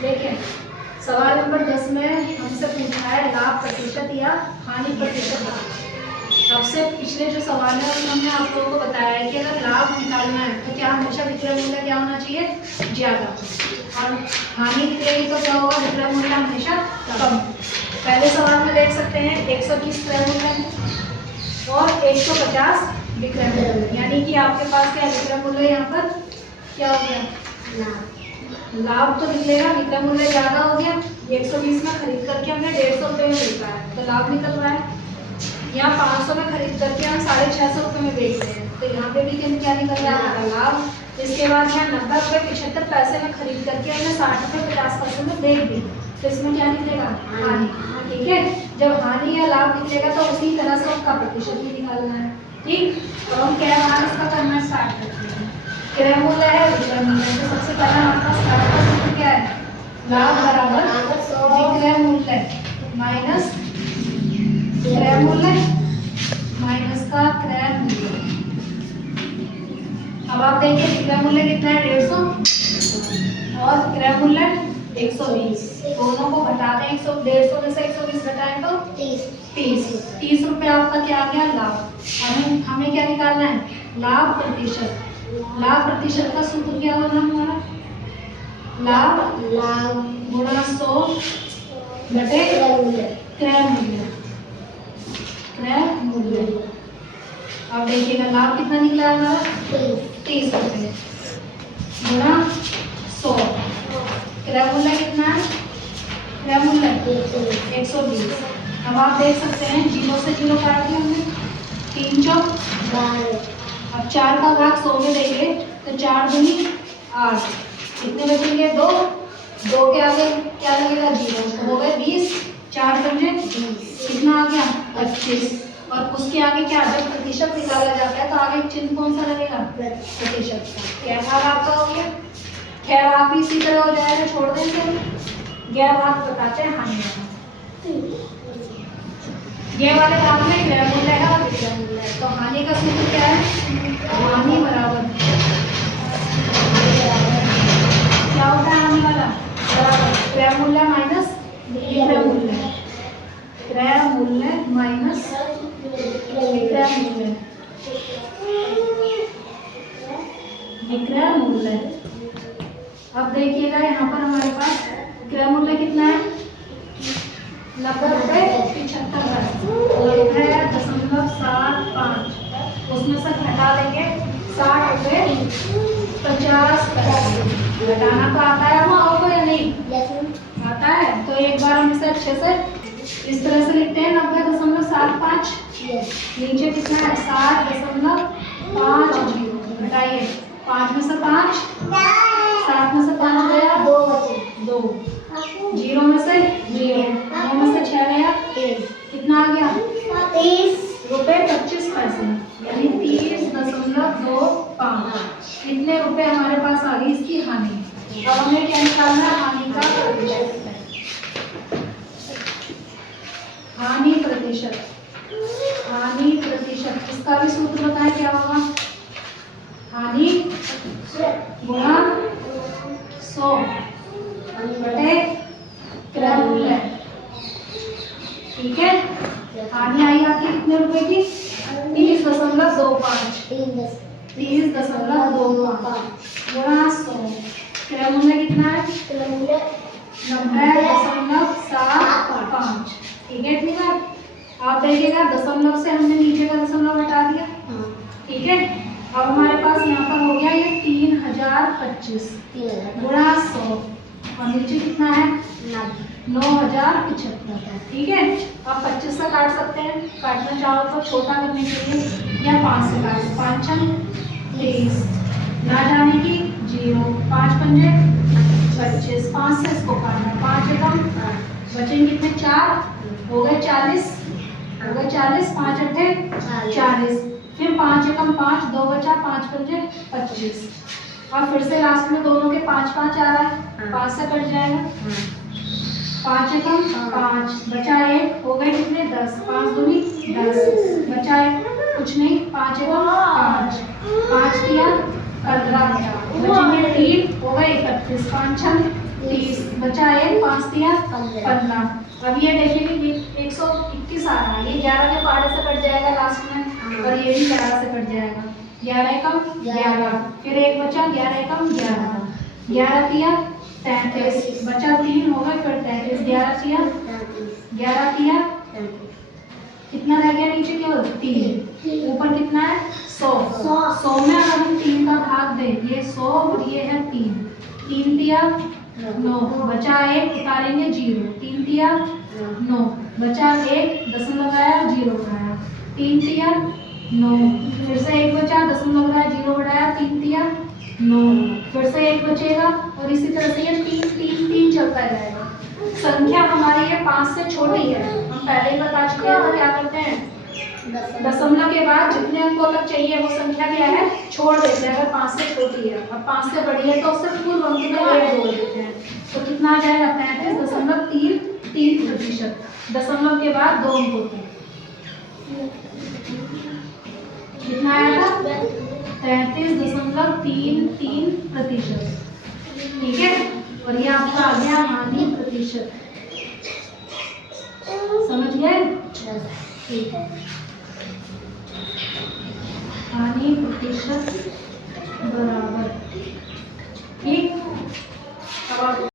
देखिए सवाल नंबर 10 में हमसे पूछा है लाभ प्रतिशत या हानि प्रतिशत। सबसे पिछले जो सवाल है उसमें हमने आप लोगों को बताया है कि अगर लाभ निकालना है तो क्या हमेशा विक्रय मूल्य क्या होना चाहिए, ज्यादा, और हानि निकलेगी तो क्या होगा, विक्रय मूल्य हमेशा कम। पहले सवाल में देख सकते हैं 120 क्रय मूल्य और 150 विक्रय मूल्य, यानी कि आपके पास क्या विक्रय मूल्य यहाँ पर क्या हो गया, लाभ तो निकलेगा, विक्रय मूल्य ज्यादा हो गया। 120 में खरीद करके हमने 150 रुपये में बेचा है तो लाभ निकल रहा है। यहाँ 500 में खरीद करके हम 650 रुपये में बेच रहे हैं तो यहाँ पे भी क्या निकल रहा है, लाभ। इसके बाद यहाँ 90 रुपये 75 पैसे में खरीद करके हमने 60 रुपये 50 पैसे में बेच दी तो इसमें क्या निकलेगा, हानि। ठीक है, जब हानि या लाभ निकलेगा तो उसी तरह से उसका प्रतिशत भी निकालना है। ठीक, तो हम क्या इसका करना स्टार्ट करते हैं। क्रय मूल्य है विक्रय मूल्य, तो सबसे पहले हमारे पास लाभ का सूत्र क्या है, लाभ बराबर विक्रय मूल्य माइनस क्रय मूल्य माइनस का क्रय मूल्य। अब आप देखिए विक्रय मूल्य कितना है 150 और क्रय मूल्य 120, दोनों को घटा दें, 150 में से 120 घटाएं तो 30 रुपये आपका क्या आ गया, लाभ। हमें क्या निकालना है, लाभ प्रतिशत। लाभ प्रतिशत का सूत्र क्या होना हमारा, लाभ गुणा 100 घटे क्रय मूल्य। अब देखिएगा लाभ कितना निकला है हमारा 30 रुपये गुणा 100, क्रय मूल्य कितना है, क्रय मूल्य 120। अब आप देख सकते हैं 0 से 0 काट दिया हमने, 3 चौक 12। अब 4 का भाग 100 में देंगे तो 4 दूनी 8, कितने बचेंगे 2, 2 के आगे क्या लगेगा 0, तो हो गए 20, 4 पंजे 20, कितना आ गया 25। और उसके आगे क्या, जब प्रतिशत निकाला जाता है तो आगे चिन्ह कौन सा लगेगा, प्रतिशत का। क्या भाग आपका हो गया, क्या भाग भी इसी तरह हो जाएगा, छोड़ देंगे। यह भाग बताते हैं हानि वाला, ये वाले भाग में क्रय मूल्य है और विक्रय मूल्य है, तो हानि का सूत्र क्या है, हानि बराबर क्या होता है, हानि वाला बराबर क्रय मूल्य माइनस विक्रय मूल्य, क्रय मूल्य माइनस विक्रय मूल्य, विक्रय मूल्य। अब देखिएगा यहाँ पर हमारे पास क्रय मूल्य कितना है, 90 रुपये 75 पैसे, 90.75, उसमें से घटा देंगे 60 रुपये 50 पैसे। घटाना तो आता है हम आपको या नहीं आता है, तो एक बार हम इसे अच्छे से इस तरह से लिखते हैं 90.75, नीचे कितना है 60.50, घटाइए 5 में से 5, 7 में से 5 गया 2, 0 में से 0, 9 में से 6 गया 1, कितना आ गया 30 रुपये 25 पैसे, यानी 30.25। कितने रुपए हमारे पास आ गई इसकी हानि। अब हमें क्या निकालना है, हानि का प्रतिशत। हानि प्रतिशत, हानि प्रतिशत, इसका भी सूत्र बताएं क्या होगा, हानि गुणा 100 बटे क्रय मूल्य। ठीक है, हानि आई आपकी कितने रुपए की 30.25, 30.25 गुणा 100, क्रय मूल्य कितना है 90.75। ठीक है, ठीक है, आप देखिएगा दशमलव से हमने नीचे का दशमलव हटा दिया। ठीक है, अब हमारे पास यहाँ पर हो गया ये 3025 गुणा 100 और नीचे कितना है 9075। ठीक है, आप 25 से काट सकते हैं, काटना चाहो तो छोटा करने के लिए, या 5 से काट, 5 30, ना जाने की 0, 5 पंजे 25, 5 से इसको काटना, 5 एकम बचेंगे कितने 4, हो गए 40, हो गए 40, 5 अट्ठे 40, फिर 5 एकम 5, 2 बचा, 5 पंजे 25, और फिर से लास्ट में दोनों के 5 5 आ रहा है, 5 से कट जाएगा, 5 एकम 5 बचा 1, हो गए कितने 10, 5 दूनी 10, बचा 1 कुछ नहीं, 5 एकम 5, 5 किया 15 गया। बचेंगे 3 हो गए 31, 5 6 30, बचा 1, 5 दिया 15। अब ये देखेंगे कि 121 आ रहा है, ये 11 के पार्ट से कट जाएगा लास्ट में, और ये भी 11 से कट जाएगा। 11 कम 11, फिर एक बचा 11 कम 11, 11 दिया 33, बचा 3 होगा, फिर 33, 11 दिया 11 दिया, कितना रह गया नीचे केवल 3, ऊपर कितना है 100, 100 में अगर हम 3 का भाग दें, ये 100 और ये है 3, 3 दिया 9, बचा 1, उतारेंगे 0, 3 दिया 9, बचा 1, दशमलव लगाया 0 बढ़ाया, 3 दिया 9, फिर से 1 बचा, दशमलव लगाया 0 बढ़ाया, 3 दिया 9, फिर से 1 बचेगा, और इसी तरह से ये 3 3 3 चलता जाएगा। संख्या हमारी ये 5 से छोटी है, हम पहले ही बता चुके हैं, तो क्या करते हैं दशमलव के बाद जितने अंकों तक चाहिए वो संख्या क्या है छोड़ देते हैं, अगर 5 से छोटी है, और 5 से बड़ी है तो उससे पूर्व अंक में 1 जोड़ देते हैं, तो कितना आ जाएगा 33.33%, दशमलव के बाद 2 अंक होते हैं, कितना आएगा 33.33%, ठीक है। और ये आपका आ गया हानि प्रतिशत, समझ गए, ठीक है। हानि प्रतिशत बराबर